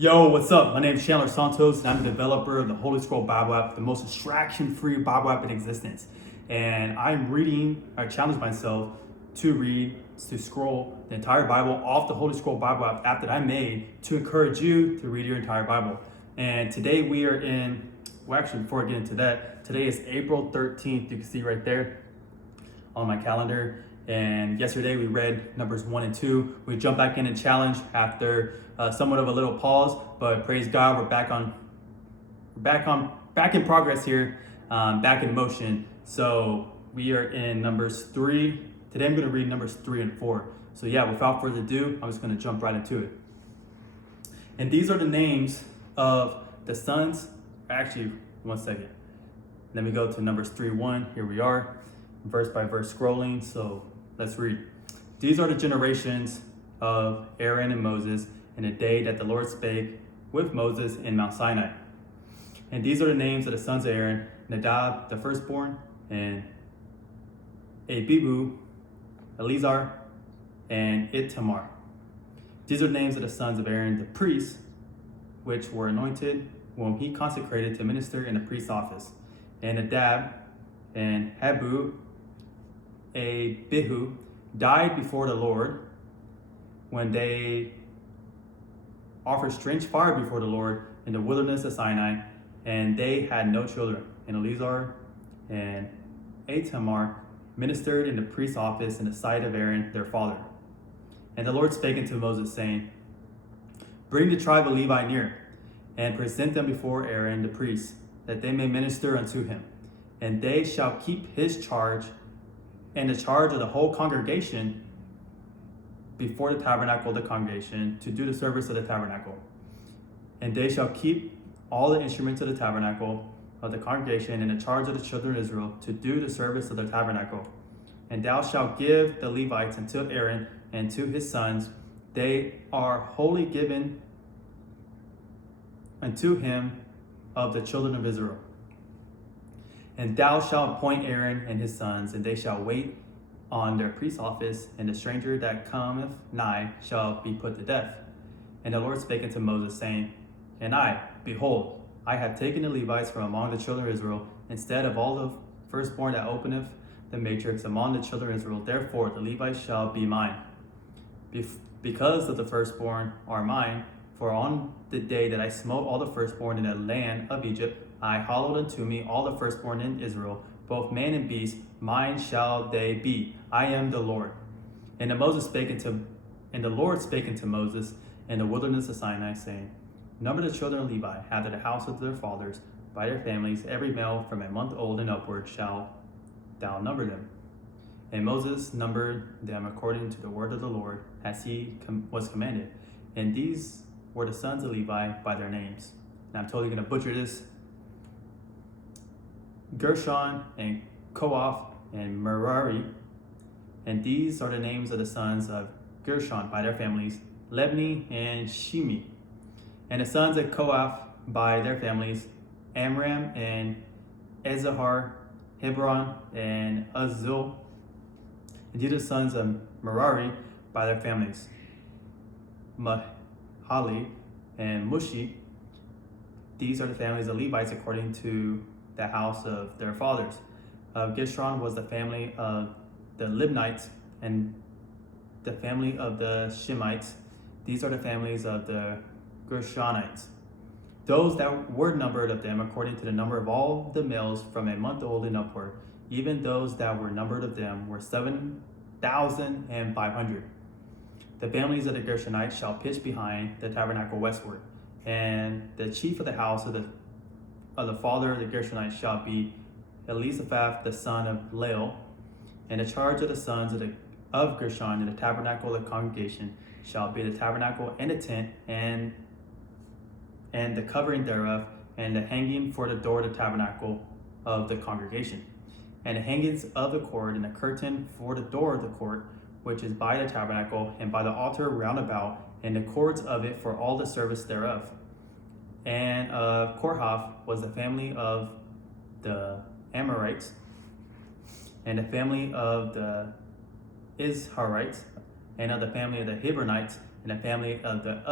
Yo, what's up? My name is Chandler Santos, and I'm the developer of the Holy Scroll Bible app, the most distraction-free Bible app in existence. And I challenge myself to scroll the entire Bible off the Holy Scroll Bible app that I made to encourage you to read your entire Bible. And today we are before I get into that, today is April 13th. You can see right there on my calendar. And yesterday we read Numbers 1 and 2. We jumped back in and challenge after somewhat of a little pause, but praise God, we're back in progress here, back in motion. So we are in Numbers 3. Today I'm going to read Numbers 3 and 4. So yeah, without further ado, I'm just going to jump right into it. And these are the names of the sons. Actually, one second. Let me go to Numbers 3:1. Here we are, verse by verse scrolling. So let's read. These are the generations of Aaron and Moses in the day that the Lord spake with Moses in Mount Sinai. And these are the names of the sons of Aaron: Nadab, the firstborn, and Abihu, Eleazar, and Ithamar. These are the names of the sons of Aaron, the priests, which were anointed, whom he consecrated to minister in the priest's office. And Nadab and Abihu died before the Lord when they offered strange fire before the Lord in the wilderness of Sinai, and they had no children. And Eleazar and Ithamar ministered in the priest's office in the sight of Aaron their father. And the Lord spake unto Moses, saying, Bring the tribe of Levi near, and present them before Aaron the priest, that they may minister unto him. And they shall keep his charge and the charge of the whole congregation before the tabernacle of the congregation, to do the service of the tabernacle. And they shall keep all the instruments of the tabernacle of the congregation in the charge of the children of Israel, to do the service of the tabernacle. And thou shalt give the Levites unto Aaron and to his sons. They are wholly given unto him of the children of Israel. And thou shalt appoint Aaron and his sons, and they shall wait on their priest's office, and the stranger that cometh nigh shall be put to death. And the Lord spake unto Moses, saying, And behold, I have taken the Levites from among the children of Israel, instead of all the firstborn that openeth the matrix among the children of Israel. Therefore the Levites shall be mine, because of the firstborn are mine. For on the day that I smote all the firstborn in the land of Egypt, I hallowed unto me all the firstborn in Israel, both man and beast, mine shall they be. I am the Lord. And the Lord spake unto Moses in the wilderness of Sinai, saying, Number the children of Levi after the house of their fathers, by their families, every male from a month old and upward shall thou number them. And Moses numbered them according to the word of the Lord, as he was commanded. And these were the sons of Levi by their names. And I'm totally going to butcher this. Gershon and Kohath and Merari. And these are the names of the sons of Gershon by their families, Libni and Shimi. And the sons of Kohath by their families, Amram and Ezahar, Hebron and Uzziel. And these are the sons of Merari by their families, Mahali and Mushi. These are the families of Levites according to the house of their fathers. Gershon was the family of the Libnites, and the family of the Shemites. These are the families of the Gershonites. Those that were numbered of them according to the number of all the males from a month old and upward, even those that were numbered of them were 7,500. The families of the Gershonites shall pitch behind the tabernacle westward, and the chief of the house of the father of the Gershonites shall be Elizaphat the son of Lael. And the charge of the sons of Gershon in the tabernacle of the congregation shall be the tabernacle and the tent and the covering thereof, and the hanging for the door of the tabernacle of the congregation, and the hangings of the cord, and the curtain for the door of the court, which is by the tabernacle, and by the altar round about, and the cords of it for all the service thereof. And of Kohath was the family of the Amorites, and the family of the Izharites, and of the family of the Hebronites, and the family of the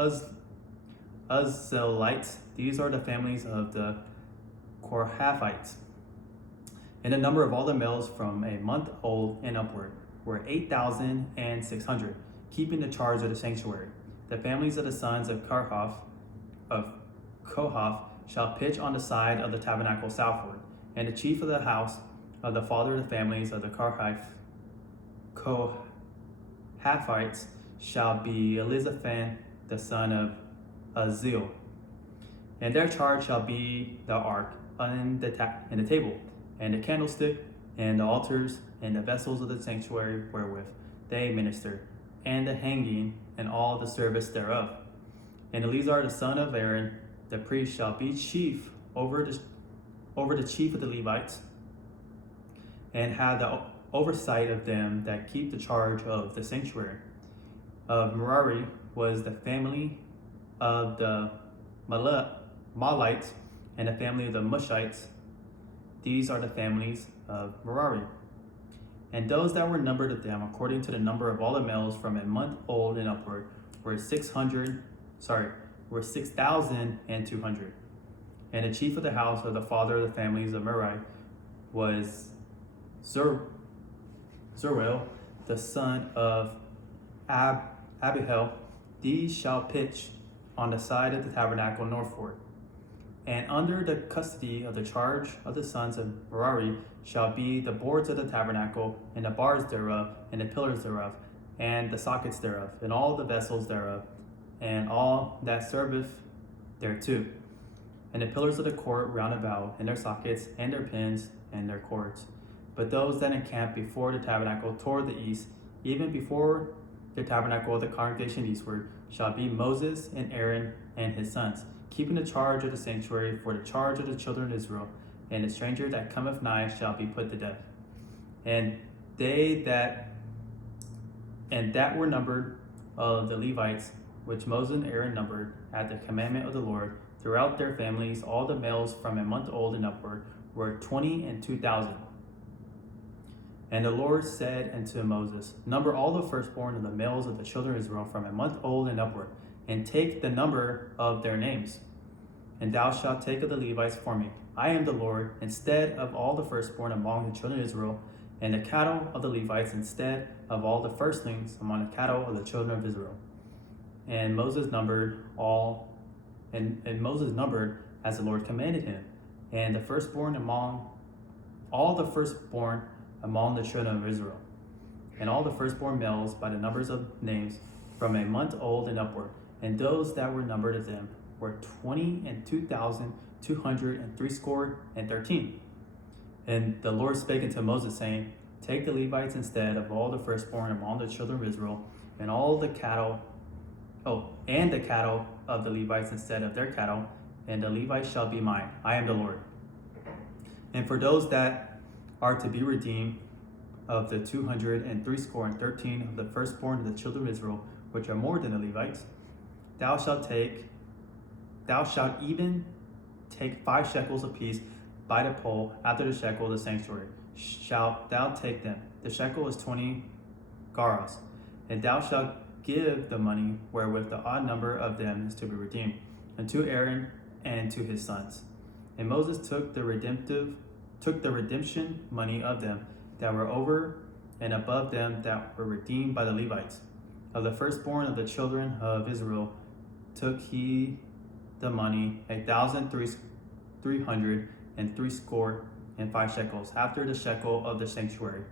Uzzielites. These are the families of the Kohathites. And the number of all the males from a month old and upward were 8,600, keeping the charge of the sanctuary. The families of the sons of Kohath shall pitch on the side of the tabernacle southward, and the chief of the house of the father of the families of the Kohathites shall be Elizaphan the son of Azil. And their charge shall be the ark and the table, and the candlestick, and the altars, and the vessels of the sanctuary wherewith they minister, and the hanging, and all the service thereof. And Eleazar the son of Aaron, the priest, shall be chief over the chief of the Levites, and have the oversight of them that keep the charge of the sanctuary. Of Merari was the family of the Mahlites, and the family of the Mushites. These are the families of Merari. And those that were numbered of them, according to the number of all the males from a month old and upward, were 6,200. And the chief of the house of the father of the families of Merari was Zerel, the son of Abihail. These shall pitch on the side of the tabernacle northward. And under the custody of the charge of the sons of Merari shall be the boards of the tabernacle, and the bars thereof, and the pillars thereof, and the sockets thereof, and all the vessels thereof, and all that serveth thereto, and the pillars of the court round about, and their sockets, and their pins, and their cords. But those that encamp before the tabernacle toward the east, even before the tabernacle of the congregation eastward, shall be Moses and Aaron and his sons, keeping the charge of the sanctuary for the charge of the children of Israel. And the stranger that cometh nigh shall be put to death. And that were numbered of the Levites, which Moses and Aaron numbered at the commandment of the Lord, throughout their families, all the males from a month old and upward were 22,000. And the Lord said unto Moses, number all the firstborn of the males of the children of Israel from a month old and upward, and take the number of their names. And thou shalt take of the Levites for me. I am the Lord, instead of all the firstborn among the children of Israel, and the cattle of the Levites instead of all the firstlings among the cattle of the children of Israel. And Moses numbered Moses numbered as the Lord commanded him, and the firstborn among the children of Israel, and all the firstborn males by the numbers of names from a month old and upward. And those that were numbered of them were 22,213. And the Lord spake unto Moses, saying, take the Levites instead of all the firstborn among the children of Israel, and all the cattle, and the cattle of the Levites instead of their cattle, and the Levites shall be mine. I am the Lord. And for those that are to be redeemed, of the 213 of the firstborn of the children of Israel, which are more than the Levites, thou shalt even take 5 shekels apiece by the pole after the shekel of the sanctuary. Shalt thou take them? The shekel is 20 garas, and thou shalt give the money wherewith the odd number of them is to be redeemed, unto Aaron and to his sons. And Moses took the redemption money of them that were over and above them that were redeemed by the Levites. Of the firstborn of the children of Israel took he the money 1,365 shekels, after the shekel of the sanctuary.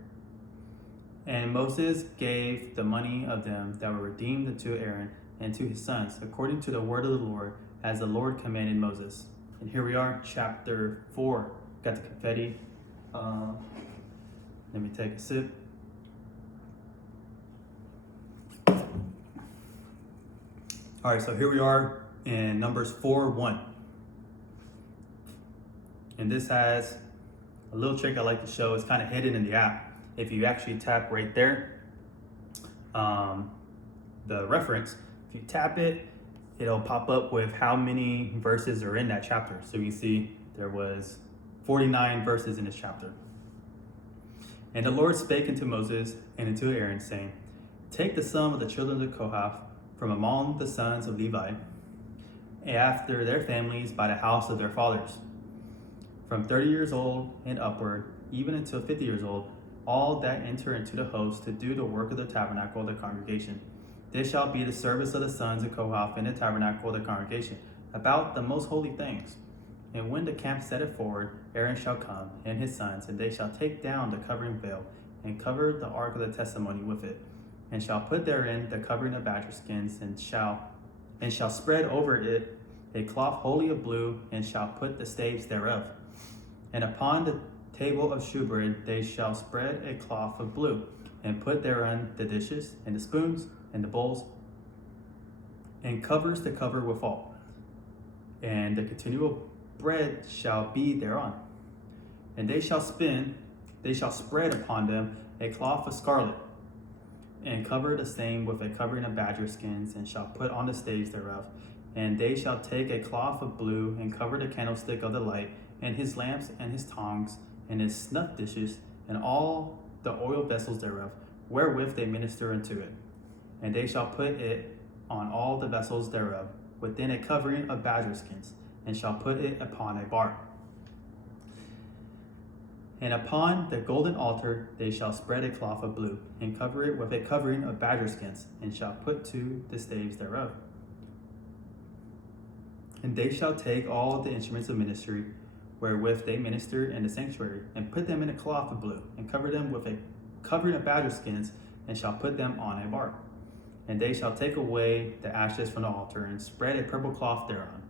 And Moses gave the money of them that were redeemed unto Aaron and to his sons, according to the word of the Lord, as the Lord commanded Moses. And here we are, chapter 4. Got the confetti. Let me take a sip. All right, so here we are in Numbers 4:1. And this has a little trick I like to show. It's kind of hidden in the app. If you actually tap right there, the reference, if you tap it, it'll pop up with how many verses are in that chapter. So you can see there was 49 verses in this chapter. And the Lord spake unto Moses and unto Aaron, saying, take the sum of the children of Kohath from among the sons of Levi, after their families by the house of their fathers. From 30 years old and upward, even until 50 years old, all that enter into the host to do the work of the tabernacle of the congregation. This shall be the service of the sons of Kohath in the tabernacle of the congregation, about the most holy things. And when the camp setteth forward, Aaron shall come, and his sons, and they shall take down the covering veil, and cover the ark of the testimony with it, and shall put therein the covering of badger skins, and shall spread over it a cloth wholly of blue, and shall put the staves thereof. And upon the table of shewbread they shall spread a cloth of blue, and put thereon the dishes, and the spoons, and the bowls, and covers the cover withal. And the continual bread shall be thereon. And they shall spread upon them a cloth of scarlet, and cover the same with a covering of badger skins, and shall put on the staves thereof. And they shall take a cloth of blue, and cover the candlestick of the light, and his lamps, and his tongs, and his snuff dishes, and all the oil vessels thereof, wherewith they minister unto it. And they shall put it on all the vessels thereof, within a covering of badger skins, and shall put it upon a bar. And upon the golden altar they shall spread a cloth of blue, and cover it with a covering of badger skins, and shall put to the staves thereof. And they shall take all the instruments of ministry, wherewith they minister in the sanctuary, and put them in a cloth of blue, and cover them with a covering of badger skins, and shall put them on a bar. And they shall take away the ashes from the altar, and spread a purple cloth thereon.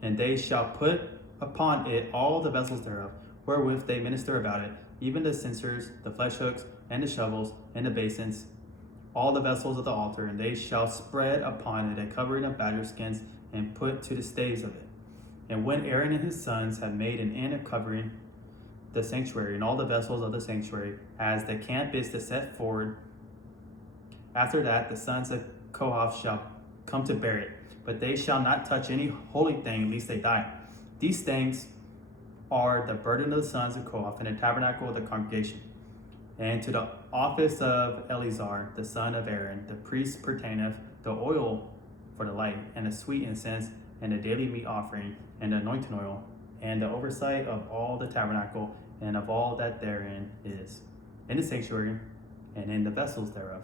And they shall put upon it all the vessels thereof, wherewith they minister about it, even the censers, the flesh hooks, and the shovels, and the basins, all the vessels of the altar. And they shall spread upon it a covering of badger skins, and put to the staves of it. And when Aaron and his sons had made an end of covering the sanctuary and all the vessels of the sanctuary, as the camp is to set forward, after that the sons of Kohath shall come to bear it, but they shall not touch any holy thing, lest they die. These things are the burden of the sons of Kohath in the tabernacle of the congregation. And to the office of Eleazar, the son of Aaron, the priest, pertaineth the oil for the light, and the sweet incense, and the daily meat offering, and the anointing oil, and the oversight of all the tabernacle, and of all that therein is, in the sanctuary, and in the vessels thereof.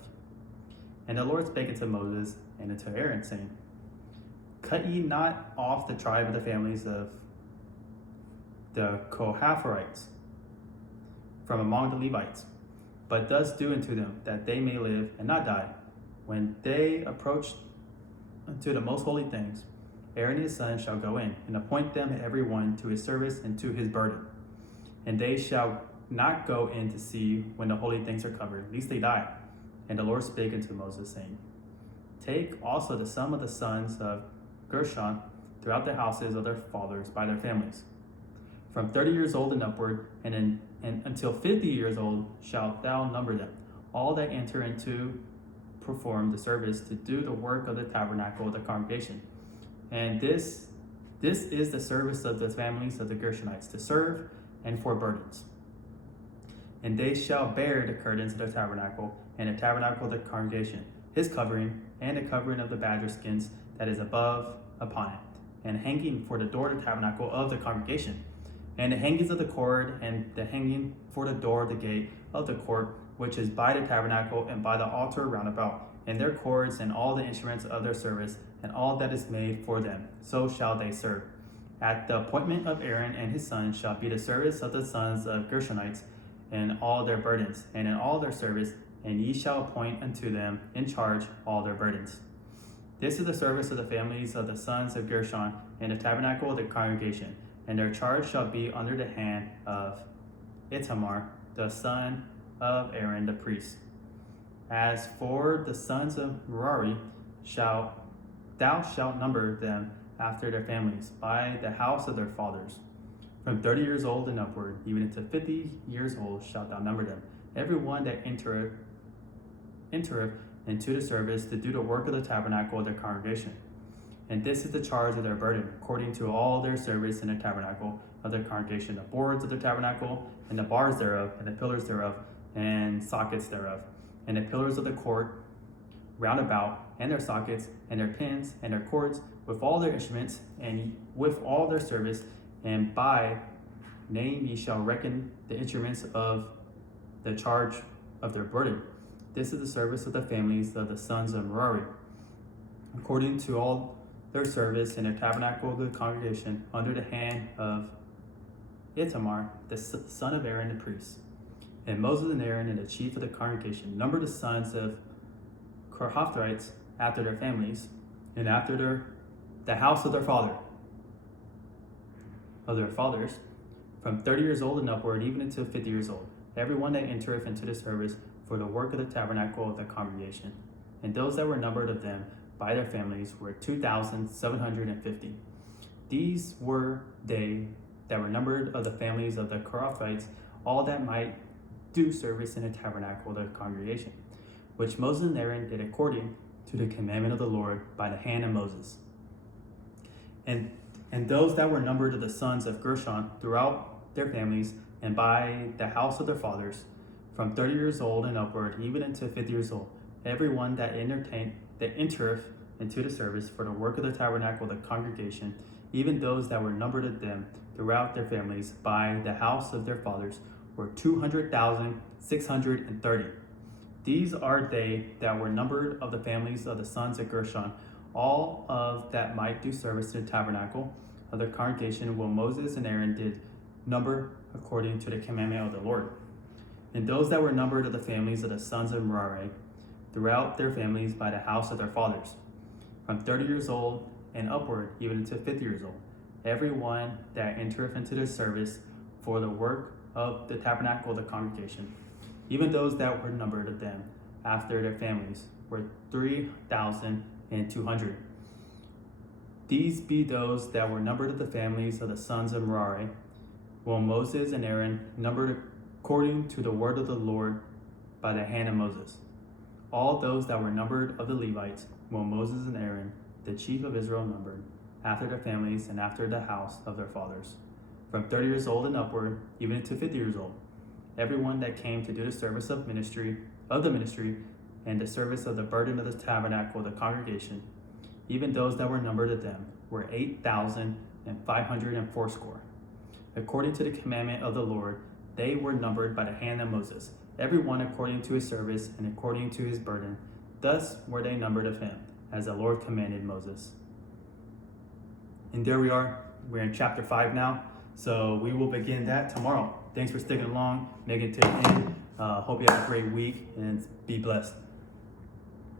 And the Lord spake unto Moses and unto Aaron, saying, Cut ye not off the tribe of the families of the Kohathites from among the Levites, but thus do unto them, that they may live and not die. When they approach unto the most holy things, Aaron and his sons shall go in, and appoint them every one to his service and to his burden. And they shall not go in to see when the holy things are covered, lest they die. And the Lord spake unto Moses, saying, Take also the sum of the sons of Gershon throughout the houses of their fathers by their families. From 30 years old and upward, and until 50 years old shalt thou number them, all that enter into perform the service to do the work of the tabernacle of the congregation. And this is the service of the families of the Gershonites, to serve and for burdens. And they shall bear the curtains of the tabernacle, and the tabernacle of the congregation, his covering, and the covering of the badger skins that is above upon it, and hanging for the door of the tabernacle of the congregation, and the hangings of the cord, and the hanging for the door of the gate of the court, which is by the tabernacle and by the altar round about, and their cords, and all the instruments of their service, and all that is made for them, so shall they serve. At the appointment of Aaron and his sons shall be the service of the sons of Gershonites, and all their burdens, and in all their service, and ye shall appoint unto them in charge all their burdens. This is the service of the families of the sons of Gershon in the tabernacle of the congregation, and their charge shall be under the hand of Itamar, the son of Aaron the priest. As for the sons of Merari, thou shalt number them after their families, by the house of their fathers. From 30 years old and upward, even unto 50 years old, shalt thou number them, every one that entereth into the service to do the work of the tabernacle of the congregation. And this is the charge of their burden, according to all their service in the tabernacle of the congregation, the boards of the tabernacle, and the bars thereof, and the pillars thereof, and sockets thereof, and the pillars of the court round about, and their sockets, and their pins, and their cords, with all their instruments, and with all their service, and by name ye shall reckon the instruments of the charge of their burden. This is the service of the families of the sons of Merari, according to all their service in the tabernacle of the congregation, under the hand of Ithamar, the son of Aaron the priest. And Moses and Aaron and the chief of the congregation numbered the sons of Kohathites after their families, and after the house of their fathers, from 30 years old and upward, even until 50 years old, everyone that entereth into the service for the work of the tabernacle of the congregation. And those that were numbered of them by their families were 2,750. These were they that were numbered of the families of the Kohathites, all that might do service in the tabernacle of the congregation, which Moses and Aaron did according to the commandment of the Lord by the hand of Moses. And those that were numbered of the sons of Gershon throughout their families and by the house of their fathers, from 30 years old and upward, even until 50 years old, everyone that entereth into the service for the work of the tabernacle of the congregation, even those that were numbered of them throughout their families by the house of their fathers, were 200,630. These are they that were numbered of the families of the sons of Gershon, all of that might do service in the tabernacle of the congregation, while Moses and Aaron did number according to the commandment of the Lord. And those that were numbered of the families of the sons of Merari, throughout their families by the house of their fathers, from 30 years old and upward, even until 50 years old, everyone that entereth into the service for the work of the tabernacle of the congregation, even those that were numbered of them after their families, were 3,200. These be those that were numbered of the families of the sons of Merari, while Moses and Aaron numbered according to the word of the Lord by the hand of Moses. All those that were numbered of the Levites, while Moses and Aaron, the chief of Israel, numbered, after their families and after the house of their fathers, from 30 years old and upward, even to 50 years old, everyone that came to do the service of the ministry, and the service of the burden of the tabernacle of the congregation, even those that were numbered of them, were 8,580. According to the commandment of the Lord, they were numbered by the hand of Moses, everyone according to his service and according to his burden. Thus were they numbered of him, as the Lord commanded Moses. And there we are. We're in chapter 5 now, so we will begin that tomorrow. Thanks for sticking along, making it to the end. Hope you have a great week and be blessed.